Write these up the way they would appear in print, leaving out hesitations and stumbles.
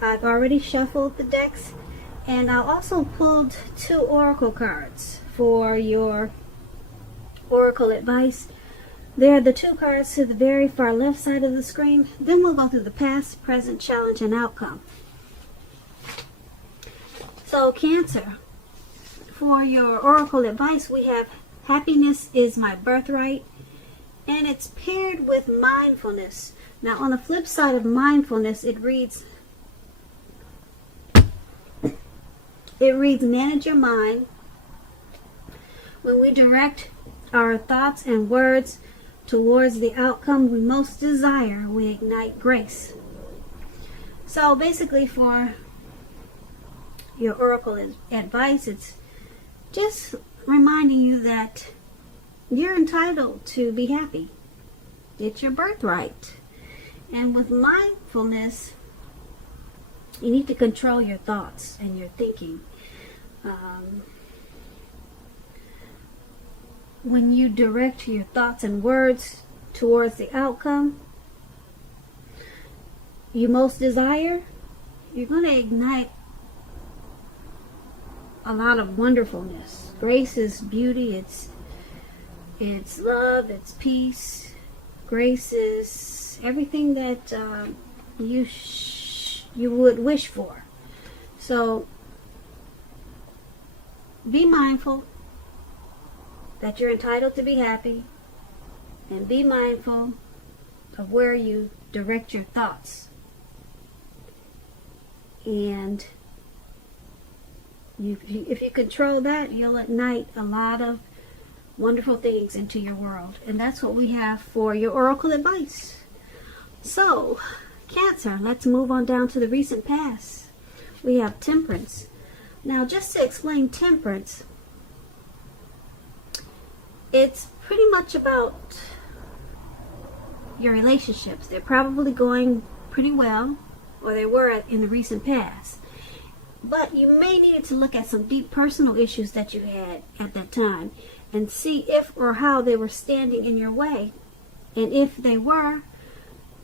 I've already shuffled the decks, and I also pulled 2 oracle cards for your oracle advice. They're the 2 cards to the very far left side of the screen. Then we'll go through the past, present, challenge, and outcome. So Cancer, for your oracle advice, we have happiness is my birthright, and it's paired with mindfulness. Now on the flip side of mindfulness, it reads manage your mind. When we direct our thoughts and words towards the outcome we most desire, we ignite grace. So basically, for your oracle advice, it's just reminding you that you're entitled to be happy. It's your birthright. And with mindfulness, you need to control your thoughts and your thinking. When you direct your thoughts and words towards the outcome you most desire, you're going to ignite a lot of wonderfulness. Grace is beauty, it's love, it's peace. Grace is everything that you would wish for. So be mindful that you're entitled to be happy, and be mindful of where you direct your thoughts. And if you control that, you'll ignite a lot of wonderful things into your world. And that's what we have for your oracle advice. So, Cancer, let's move on down to the recent past. We have Temperance. Now, just to explain Temperance, it's pretty much about your relationships. They're probably going pretty well, or they were in the recent past. But you may need to look at some deep personal issues that you had at that time and see if or how they were standing in your way. And if they were,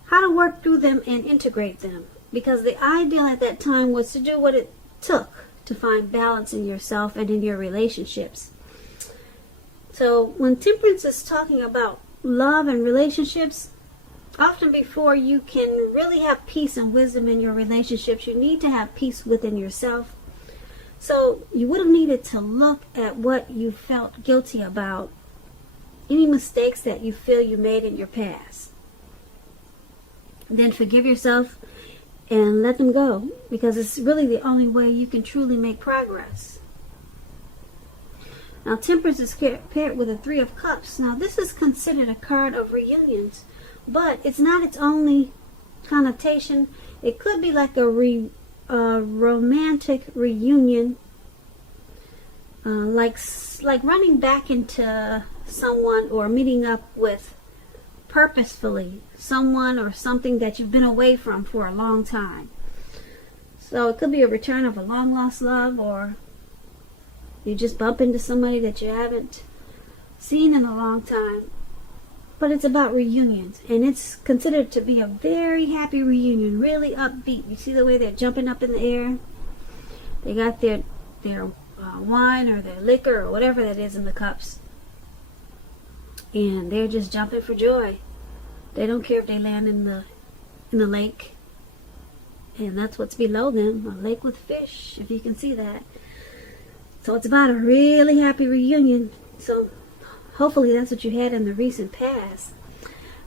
how to work through them and integrate them. Because the ideal at that time was to do what it took to find balance in yourself and in your relationships. So when Temperance is talking about love and relationships, often before you can really have peace and wisdom in your relationships, you need to have peace within yourself. So you would have needed to look at what you felt guilty about, any mistakes that you feel you made in your past. Then forgive yourself and let them go, because it's really the only way you can truly make progress. Now, Temperance is paired with a 3 of Cups. Now, this is considered a card of reunions, but it's not its only connotation. It could be like a romantic reunion, like running back into someone or meeting up with purposefully someone or something that you've been away from for a long time. So it could be a return of a long lost love, or you just bump into somebody that you haven't seen in a long time. But it's about reunions, and it's considered to be a very happy reunion, really upbeat. You see the way they're jumping up in the air? They got their wine or their liquor or whatever that is in the cups, and they're just jumping for joy. They don't care if they land in the lake, and that's what's below them, a lake with fish, if you can see that. So it's about a really happy reunion. So hopefully that's what you had in the recent past.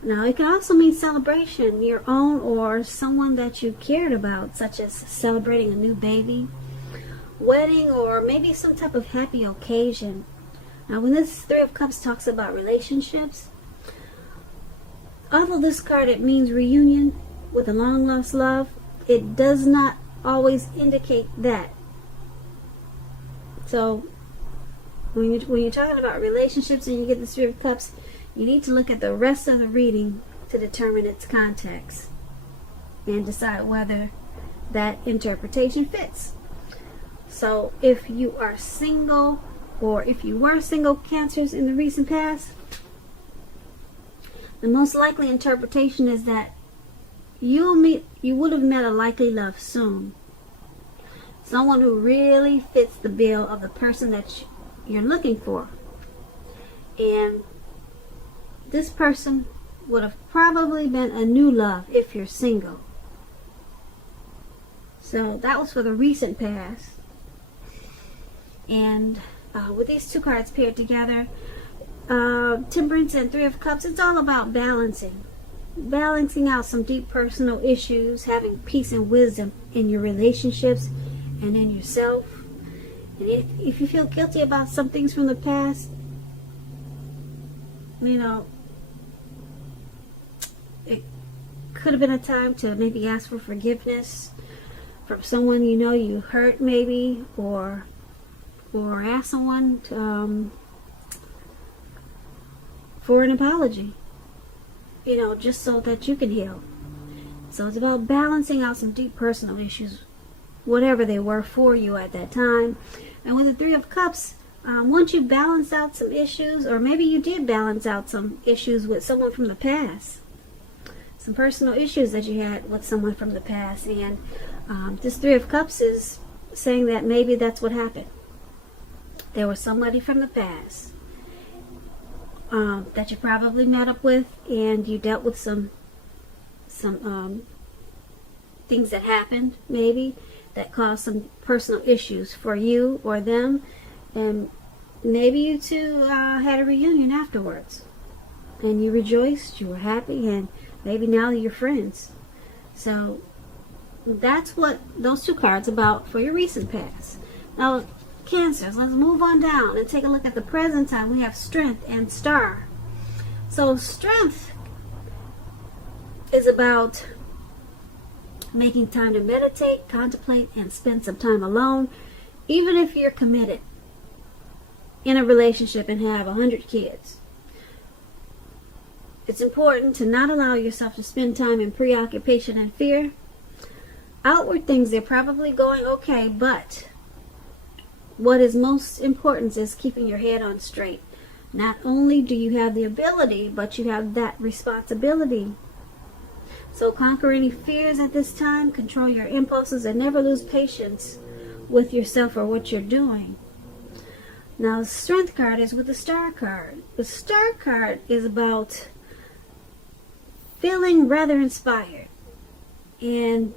Now, it can also mean celebration, your own or someone that you cared about, such as celebrating a new baby, wedding, or maybe some type of happy occasion. Now, when this 3 of Cups talks about relationships, although this card, it means reunion with a long lost love, it does not always indicate that. So when you're talking about relationships and you get the 3 of Cups, you need to look at the rest of the reading to determine its context and decide whether that interpretation fits. So if you are single, or if you were single, Cancers, in the recent past, the most likely interpretation is that you would have met a likely love soon. Someone who really fits the bill of the person that you're looking for. And this person would have probably been a new love if you're single. So that was for the recent past. And with these two cards paired together, Temperance and Three of Cups, it's all about balancing. Balancing out some deep personal issues, having peace and wisdom in your relationships and in yourself. And if you feel guilty about some things from the past, you know, it could have been a time to maybe ask for forgiveness from someone you know you hurt, maybe, or ask someone to, for an apology, you know, just so that you can heal. So it's about balancing out some deep personal issues, whatever they were for you at that time. And with the Three of Cups, once you balance out some issues, or maybe you did balance out some issues with someone from the past, some personal issues that you had with someone from the past, and this Three of Cups is saying that maybe that's what happened. There was somebody from the past that you probably met up with, and you dealt with some things that happened, maybe, that caused some personal issues for you or them, and maybe you two had a reunion afterwards, and you rejoiced, you were happy, and maybe now you're friends. So that's what those two cards about for your recent past. Now, Cancers, let's move on down and take a look at the present time. We have Strength and Star. So Strength is about making time to meditate, contemplate, and spend some time alone. Even if you're committed in a relationship and have 100 kids, it's important to not allow yourself to spend time in preoccupation and fear. Outward things, they're probably going okay, but what is most important is keeping your head on straight. Not only do you have the ability, but you have that responsibility. So conquer any fears at this time, control your impulses, and never lose patience with yourself or what you're doing. Now, the Strength card is with the Star card. The Star card is about feeling rather inspired. And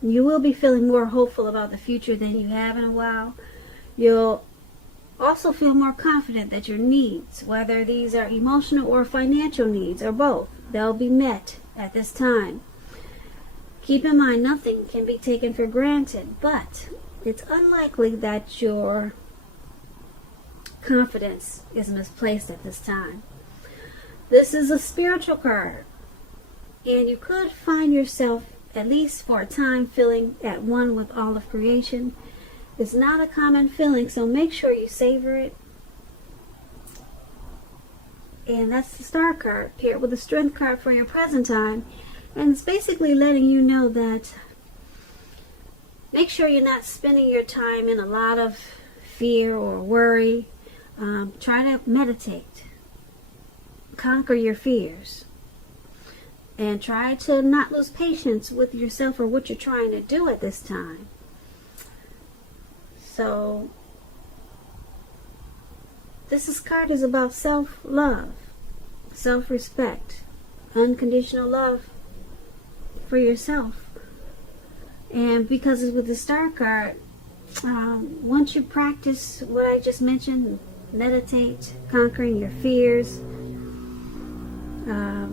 you will be feeling more hopeful about the future than you have in a while. You'll also feel more confident that your needs, whether these are emotional or financial needs or both, they'll be met at this time. Keep in mind, nothing can be taken for granted, but it's unlikely that your confidence is misplaced at this time. This is a spiritual card, and you could find yourself, at least for a time, feeling at one with all of creation. It's not a common feeling, so make sure you savor it. And that's the Star card paired with the Strength card for your present time. And it's basically letting you know that make sure you're not spending your time in a lot of fear or worry. Try to meditate. Conquer your fears. And try to not lose patience with yourself or what you're trying to do at this time. So, this card is about self-love, self-respect, unconditional love for yourself. And because it's with the Star card, once you practice what I just mentioned, meditate, conquering your fears,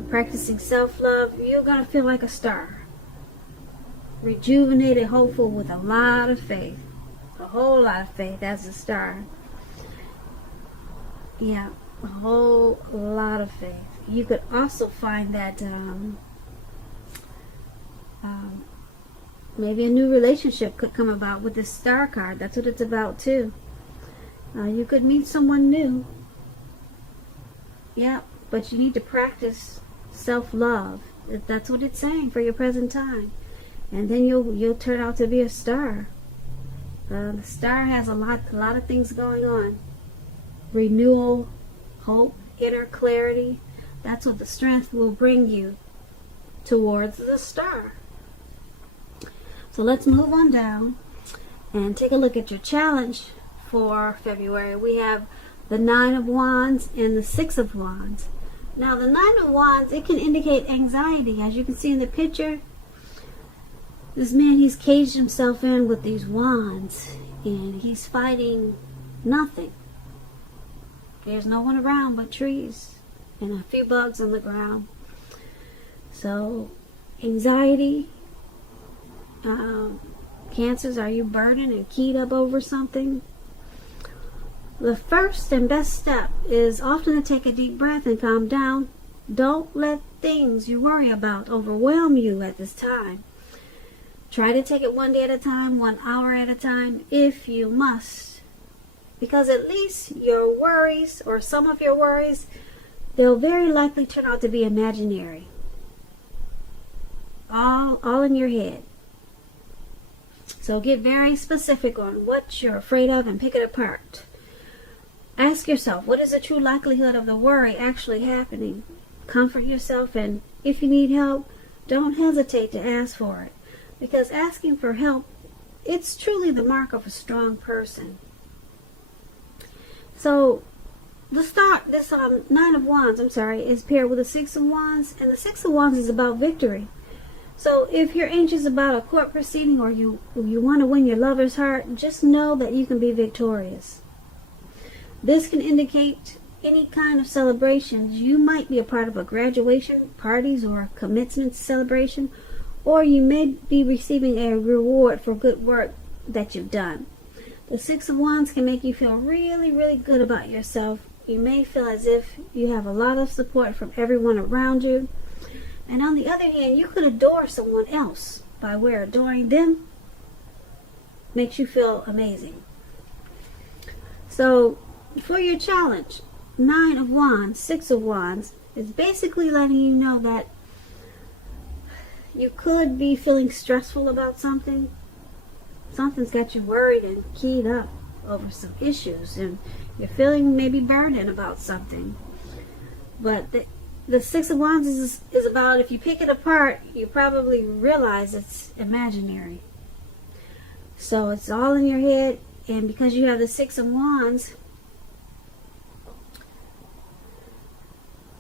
practicing self-love, you're going to feel like a star. Rejuvenated, hopeful, with a lot of faith. A whole lot of faith as a star. Yeah, a whole lot of faith. You could also find that maybe a new relationship could come about with this Star card. That's what it's about too. You could meet someone new. Yeah, but you need to practice self-love. That's what it's saying for your present time. And then you'll turn out to be a star. The Star has a lot of things going on. Renewal, hope, inner clarity. That's what the Strength will bring you towards the star. So let's move on down and take a look at your challenge for February. We have the Nine of Wands and the Six of Wands. Now the Nine of Wands, it can indicate anxiety. As you can see in the picture, this man, he's caged himself in with these wands and he's fighting nothing. There's no one around but trees and a few bugs on the ground. So anxiety, Cancers, are you burdened and keyed up over something? The first and best step is often to take a deep breath and calm down. Don't let things you worry about overwhelm you at this time. Try to take it one day at a time, 1 hour at a time, if you must. Because at least your worries, or some of your worries, they'll very likely turn out to be imaginary. All in your head. So get very specific on what you're afraid of and pick it apart. Ask yourself, what is the true likelihood of the worry actually happening? Comfort yourself, and if you need help, don't hesitate to ask for it. Because asking for help, it's truly the mark of a strong person. So this Nine of Wands, is paired with the Six of Wands, and the Six of Wands is about victory. So if you're anxious about a court proceeding or you want to win your lover's heart, just know that you can be victorious. This can indicate any kind of celebrations. You might be a part of a graduation, parties, or a commencement celebration, or you may be receiving a reward for good work that you've done. The Six of Wands can make you feel really, really good about yourself. You may feel as if you have a lot of support from everyone around you. And on the other hand, you could adore someone else by where adoring them makes you feel amazing. So for your challenge, Nine of Wands, Six of Wands is basically letting you know that you could be feeling stressful about something. Something's got you worried and keyed up over some issues, and you're feeling maybe burdened about something. But the Six of Wands is about, if you pick it apart, you probably realize it's imaginary. So it's all in your head, and because you have the Six of Wands,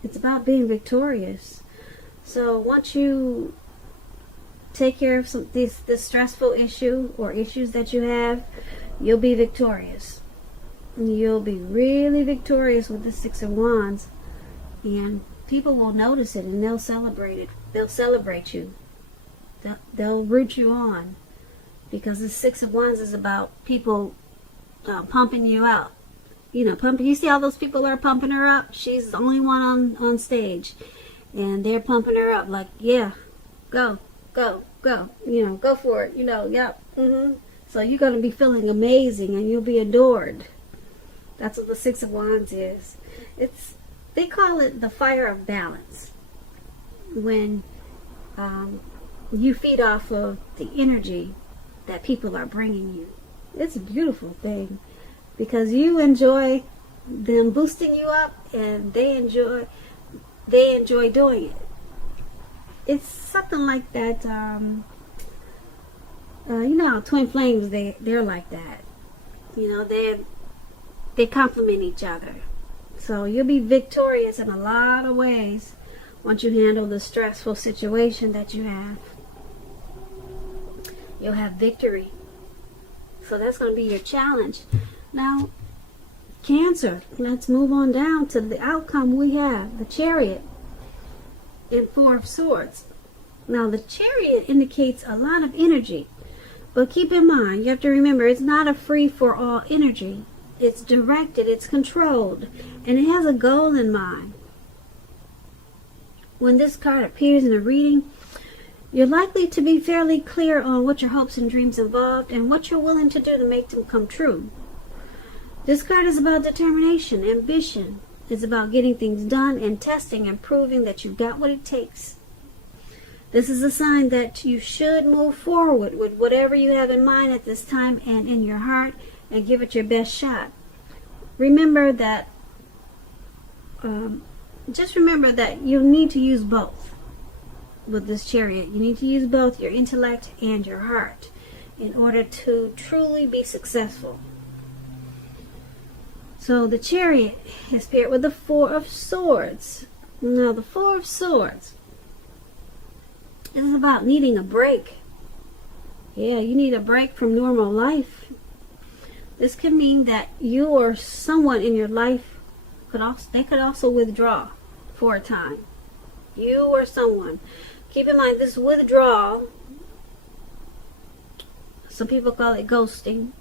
it's about being victorious. So once you take care of this stressful issue or issues that you have, you'll be victorious. And you'll be really victorious with the Six of Wands. And people will notice it and they'll celebrate it. They'll celebrate you. They'll root you on. Because the Six of Wands is about people pumping you out. You see how those people are pumping her up? She's the only one on stage. And they're pumping her up like, yeah, go, go for it. Yep. So you're going to be feeling amazing and you'll be adored. That's what the Six of Wands is. They call it the fire of balance. When you feed off of the energy that people are bringing you. It's a beautiful thing because you enjoy them boosting you up and they enjoy doing it. It's something like that. Twin flames, they're like that. They complement each other. So you'll be victorious in a lot of ways once you handle the stressful situation that you have. You'll have victory. So that's going to be your challenge. Now, Cancer, let's move on down to the outcome we have. The Chariot and Four of Swords. Now, the Chariot indicates a lot of energy. But keep in mind, you have to remember, it's not a free-for-all energy. It's directed, it's controlled, and it has a goal in mind. When this card appears in a reading, you're likely to be fairly clear on what your hopes and dreams involved and what you're willing to do to make them come true. This card is about determination, ambition. It's about getting things done and testing and proving that you've got what it takes. This is a sign that you should move forward with whatever you have in mind at this time and in your heart and give it your best shot. Remember that, just remember that you'll need to use both. with this chariot. You need to use both your intellect and your heart in order to truly be successful. So the chariot is paired with the Four of Swords. Now the Four of Swords is about needing a break. Yeah, you need a break from normal life. This could mean that you or someone in your life could also withdraw for a time. You or someone. Keep in mind, this withdrawal, some people call it ghosting,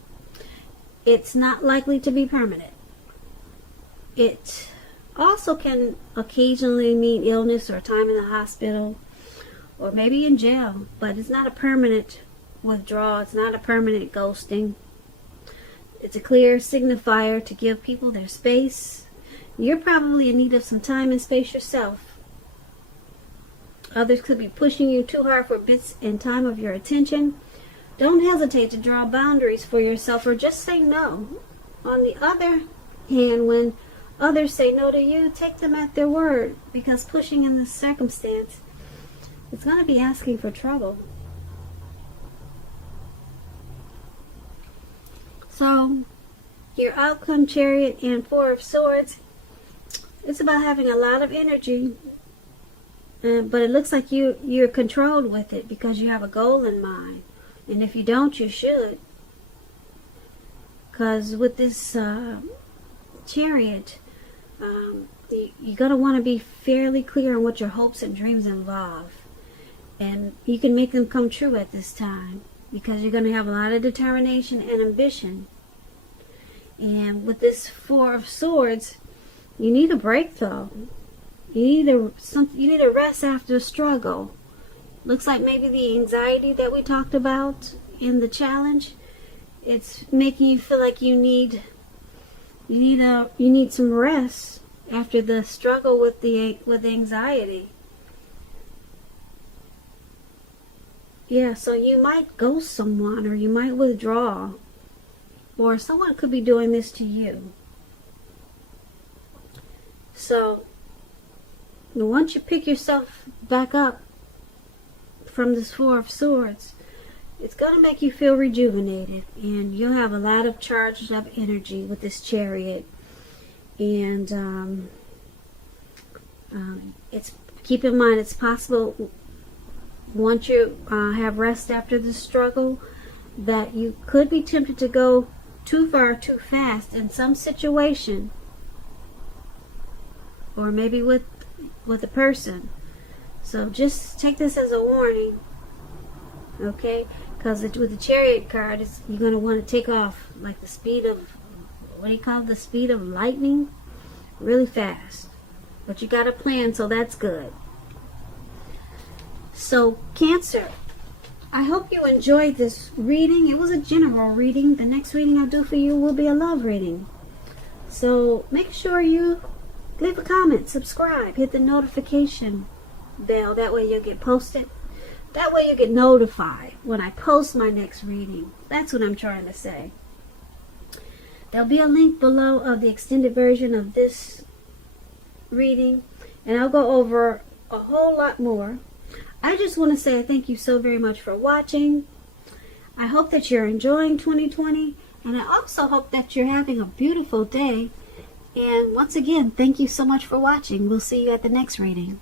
it's not likely to be permanent. It also can occasionally mean illness or time in the hospital or maybe in jail, but it's not a permanent withdrawal. It's not a permanent ghosting. It's a clear signifier to give people their space. You're probably in need of some time and space yourself. Others could be pushing you too hard for bits and time of your attention. Don't hesitate to draw boundaries for yourself or just say no. On the other hand, when others say no to you, take them at their word, because pushing in this circumstance, it's going to be asking for trouble. So, your outcome, Chariot and Four of Swords, it's about having a lot of energy, but it looks like you're controlled with it because you have a goal in mind. And if you don't, you should. Because with this Chariot, you're going to want to be fairly clear on what your hopes and dreams involve. And you can make them come true at this time, because you're going to have a lot of determination and ambition. And with this Four of Swords, you need a break, though. You need a rest after a struggle. Looks like maybe the anxiety that we talked about in the challenge, it's making you feel like you need some rest after the struggle with the anxiety. Yeah, so you might ghost someone, or you might withdraw, or someone could be doing this to you. So, once you pick yourself back up from this Four of Swords, it's going to make you feel rejuvenated, and you'll have a lot of charged up energy with this Chariot. And keep in mind, it's possible once you have rest after the struggle, that you could be tempted to go too far too fast in some situation, or maybe with a person. So just take this as a warning, okay? Because with the Chariot card, you're going to want to take off like the speed of, what do you call it? The speed of lightning, really fast. But you got a plan, so that's good. So, Cancer, I hope you enjoyed this reading. It was a general reading. The next reading I do for you will be a love reading. So, make sure you leave a comment, subscribe, hit the notification bell. That way you'll get posted. That way you get notified when I post my next reading. That's what I'm trying to say. There'll be a link below of the extended version of this reading, and I'll go over a whole lot more. I just want to say thank you so very much for watching. I hope that you're enjoying 2020, and I also hope that you're having a beautiful day. And once again, thank you so much for watching. We'll see you at the next reading.